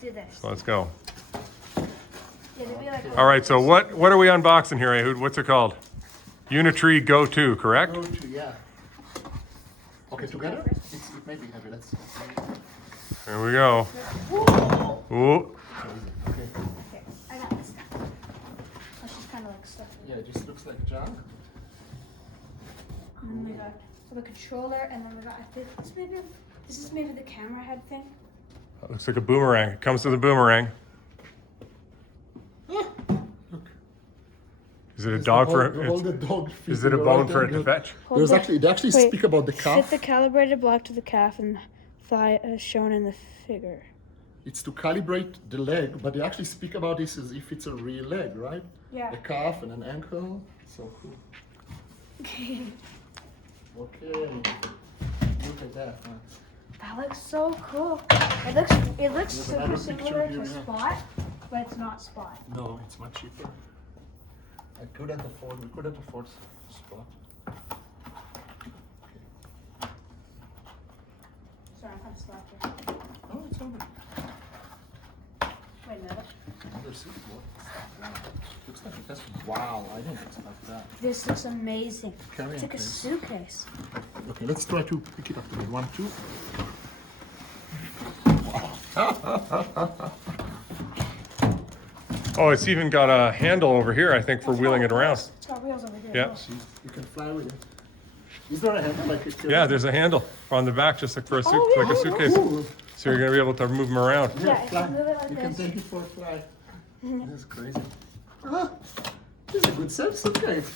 do this. So let's go. Yeah, there'd be like All right, so what are we unboxing here, Ehud? What's it called? Unitree Go 2, correct? Go to, yeah. Okay, together? It may be heavy. Let's see. Here we go. Ooh. Okay. Okay, I got this now. That's just kind of like stuff. Yeah, it just looks like junk. And then we got the controller, and then we got, I think this is maybe the camera head thing. That looks like a boomerang. It comes with a boomerang. Look. Is it a dog for all the dog feet Is it a in the bone right for it to angle. fetch? There's actually, they actually Wait. speak about the Fit calf. the calibrated block to the calf and thigh as shown in the figure. It's to calibrate the leg, but they actually speak about this as if it's a real leg, right? Yeah. A calf and an ankle. So cool. Okay. Look at that. Huh? That looks so cool. It looks super another similar picture to here, yeah. Spot, but it's not Spot. No, it's much cheaper. We couldn't afford Spot. Sorry, I'm kind of slapped here. Oh, it's over. Wait a minute. Another seat. Wow. Looks like it has. Wow, I didn't expect that. This looks amazing. Carry It's like a case. suitcase. Okay, let's try to pick it up together. 1, 2. Oh, it's even got a handle over here, I think, for wheeling it around. It's got wheels over here. Yeah. as See, you can fly with it. Is there a handle like it? Yeah, there's a handle on the back, just like for a Oh, yeah. like a suitcase. Cool. So you're gonna be able to move them around. Yeah, if you fly. move it like You can this. take it for a fly. This is crazy. Ah, this is a good self suitcase.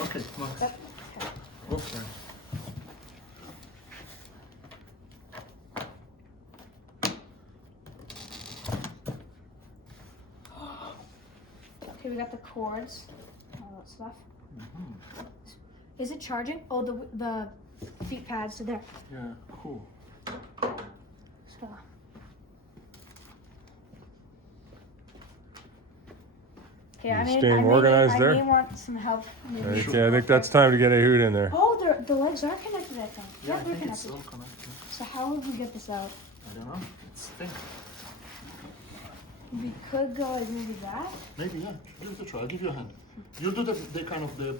Okay, Max. Yep. Go for it. Okay, we got the cords. All that stuff. Is it charging? Oh, the feet pads to there. Yeah, cool. So. Okay, Staying organized there? I may want some help. maybe. Okay, I think that's time to get Ehud in there. Oh, the legs are connected, I think. Yeah, I they're think it's connected. all connected. So how would we get this out? I don't know. It's thick. We could go like maybe that. Maybe, yeah. Give it a try. I'll give you a hand. You'll do the kind of the.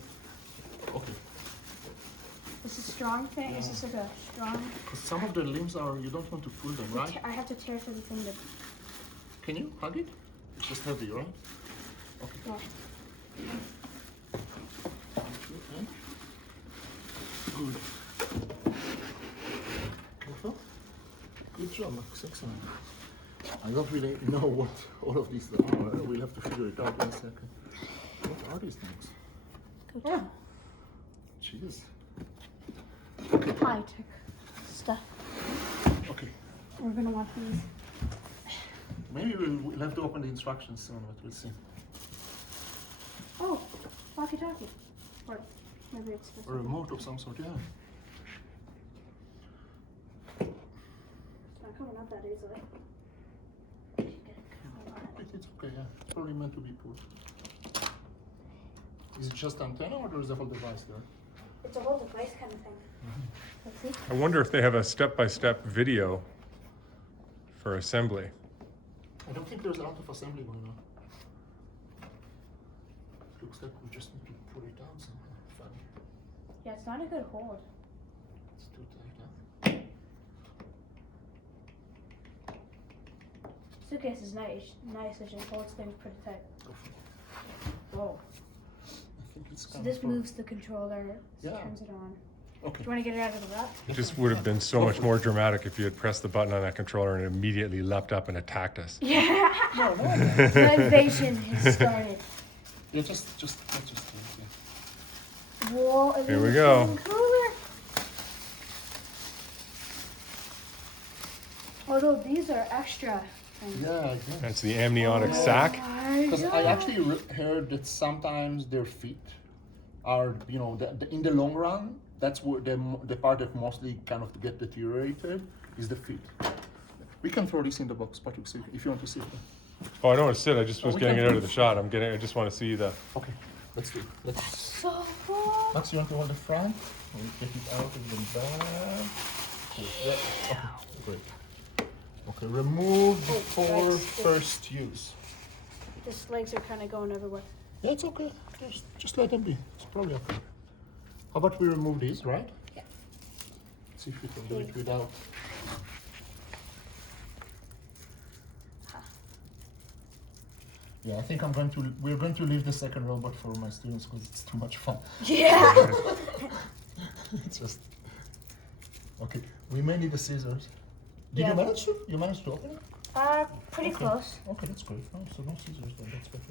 Okay. It's a strong thing. It's Yeah. just like a strong. Because some of the limbs are, you don't want to pull them, right? I have to tear through the thing to. Can you hug it? It's just heavy, right? Okay. Yeah. 1, 2, and. Good. Careful. Good job, Max. Excellent. I don't really know what all of these are. We'll have to figure it out in a second. What are these things? Go down. Jeez. High tech stuff. Okay. We're gonna want these. Maybe we'll have to open the instructions soon, but we'll see. Oh, walkie-talkie. Or maybe it's just. A remote of some sort, yeah. It's not coming up that easily. It's okay, yeah. It's probably meant to be pulled. Is it just antenna or there is a whole device there? It's a whole device kind of thing. Let's see. I wonder if they have a step-by-step video for assembly. I don't think there's a lot of assembly going on. Looks like we just need to pull it down somehow. Fun. Yeah, it's not a good hold. It's too tight, huh? Suitcase is nice. It just holds things pretty tight. Go for it. Whoa. I think it's So kind this of moves the controller, Yeah. turns it on. Okay. Do you want to get it out of the wrap? It just would have been so much more dramatic if you had pressed the button on that controller and it immediately leapt up and attacked us. Yeah. No, no. The invasion has started. Yeah, just yeah. Whoa. Here we go. Even cooler. Although these are extra. Yeah, That's the amniotic sac. Because I actually heard that sometimes their feet are, you know, in the long run, that's where the part that mostly kind of get deteriorated is the feet. We can throw this in the box, Patrick, so if you want to see it. Oh, I don't want to sit. I just was we getting can it out do of the shot. I just want to see the. Okay, let's do it. Let's. So cool. Max, you want to hold the front? We'll take it out of the back. Cool. Yeah. Okay, great. Okay, remove before that's- first use. His legs are kind of going everywhere. Yeah, it's okay. Just let them be. It's probably okay. How about we remove these, right? Yeah. See if we can do it without. Yeah, I think we're going to leave the second robot for my students because it's too much fun. Yeah. It's just, okay, we may need the scissors. Did Yeah. you manage to open it? Pretty Okay. close. Okay, that's great. Oh, so no scissors then, that's better.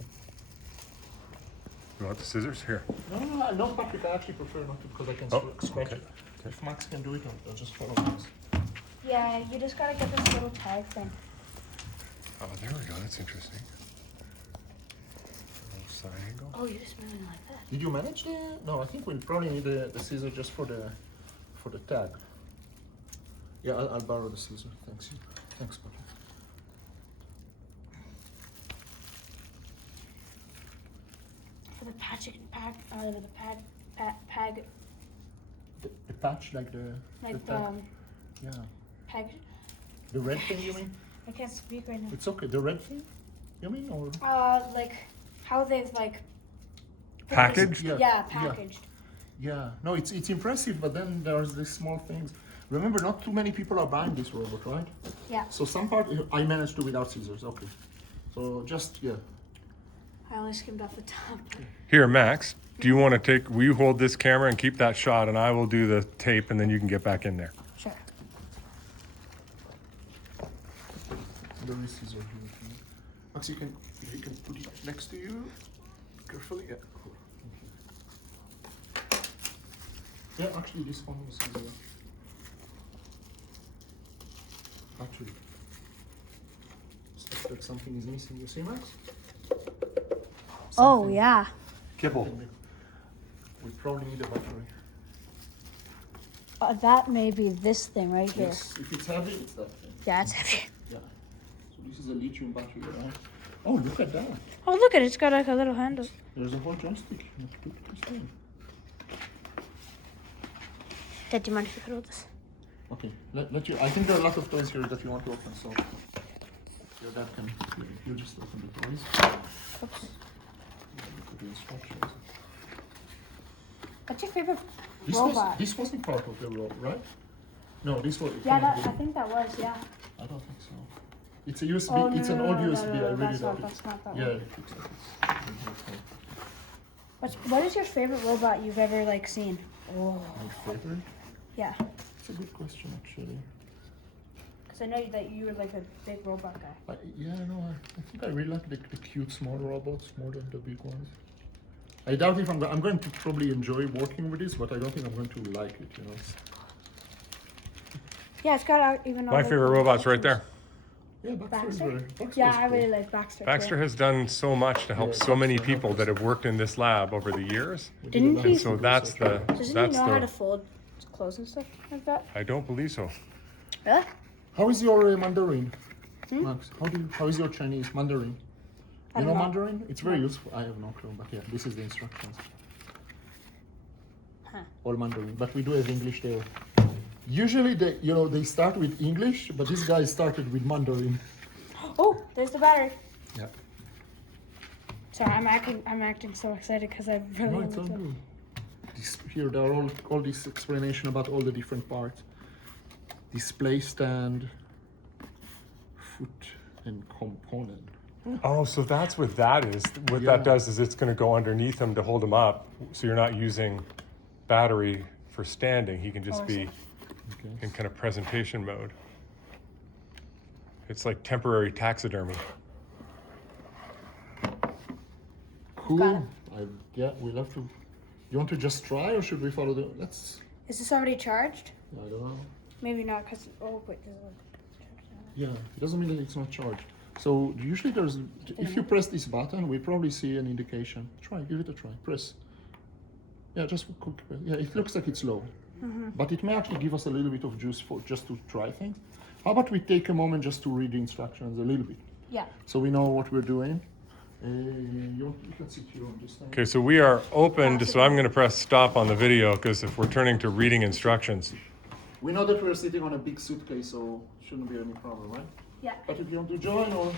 You want the scissors? Here. No, Patrick, I actually prefer not to because I can scratch okay. it. If Max can do it, I'll just follow Max. Yeah, you just gotta get this little tag thing. Oh, there we go. That's interesting. A little side angle. Oh, you just moving like that. Did you manage the? No, I think we'll probably need the scissors just for the tag. Yeah, I'll borrow the scissors. Thanks, Patrick. For the patch, the patch, The patch, like the like tag? the Yeah. peg. The red thing, you mean? I can't speak right now. It's okay. The red thing, you mean, or? Like how they've like Packaged? Yeah, packaged. Yeah. No, it's impressive, but then there's these small things. Remember, not too many people are buying this robot, right? Yeah. So some part I managed to without scissors. Okay. So just I only skimmed off the top. Here, Max. Do you want to will you hold this camera and keep that shot, and I will do the tape, and then you can get back in there. Sure. There is scissors here. Max, you can put it next to you carefully. Yeah. Cool. Yeah, actually, this one is easier. Actually, it's like something is missing. You see, Max? Oh Something. yeah. Kibble. We probably need a battery. That may be this thing right here. Yes, if it's heavy, it's that thing. Yeah, it's heavy. Yeah. So this is a lithium battery, right? Oh, look at that. Oh, look at it. It's got like a little handle. There's a whole joystick. Look at this thing. Dad, do you mind if you could hold this? Okay, let you. I think there are a lot of toys here that you want to open, so your dad can. You just open the toys. Oops. Look at the instructions. What's your favorite This robot? this wasn't part of the roll, right? No, this was. Yeah, I think that was, yeah. I don't think so. It's a USB. Oh, it's an old USB. I really that's don't. that's not that Yeah, one. it looks like it's. What is your favorite robot you've ever like seen? Oh, My favorite? yeah. It's a good question, actually. Because I know that you were like a big robot guy. Yeah, no, I think I really like the cute small robots more than the big ones. I doubt if I'm going to probably enjoy working with this, but I don't think I'm going to like it, you know. Yeah, it's got even all My the favorite robot's right there. Yeah, Baxter's Baxter? Baxter's Yeah, I cool. really like Baxter. Baxter too. has done so much to help Yeah, so many Baxter people that have worked in this lab over the years. We did Didn't a lot he- of And so good that's research. the Doesn't that's he know how to the. fold clothes and stuff like that? I don't believe so. Really? How is your Mandarin, Hmm? Max? How is your Chinese Mandarin? I You know don't know. Mandarin? It's very No. useful. I have no clue, but yeah, this is the instructions. Huh. All Mandarin, but we do have English there. Usually they start with English, but this guy started with Mandarin. Oh, there's the battery. Yeah. Sorry, I'm acting so excited because I really No, want it's all to. good. Here there are all this explanation about all the different parts. Display stand, foot and component. Oh, so that's what that is. What Yeah. that does is it's going to go underneath him to hold him up, so you're not using battery for standing. He can just Oh, I be see. Okay. in kind of presentation mode. It's like temporary taxidermy. Cool. Got Yeah, we'll have to. You want to just try, or should we follow the? Let's. Is this already charged? I don't know. Maybe not, because oh wait, there's a Yeah, it doesn't mean that it's not charged. So usually there's. If you press this button, we probably see an indication. Try, give it a try. Press. Yeah, just cook. Yeah, it looks like it's low, but it may actually give us a little bit of juice for just to try things. How about we take a moment just to read the instructions a little bit, Yeah. so we know what we're doing. You can sit here on this thing. Okay, so we are open, so I'm going to press stop on the video because if we're turning to reading instructions, We know that we're sitting on a big suitcase, so shouldn't be any problem, right? Yeah. But if you want to join or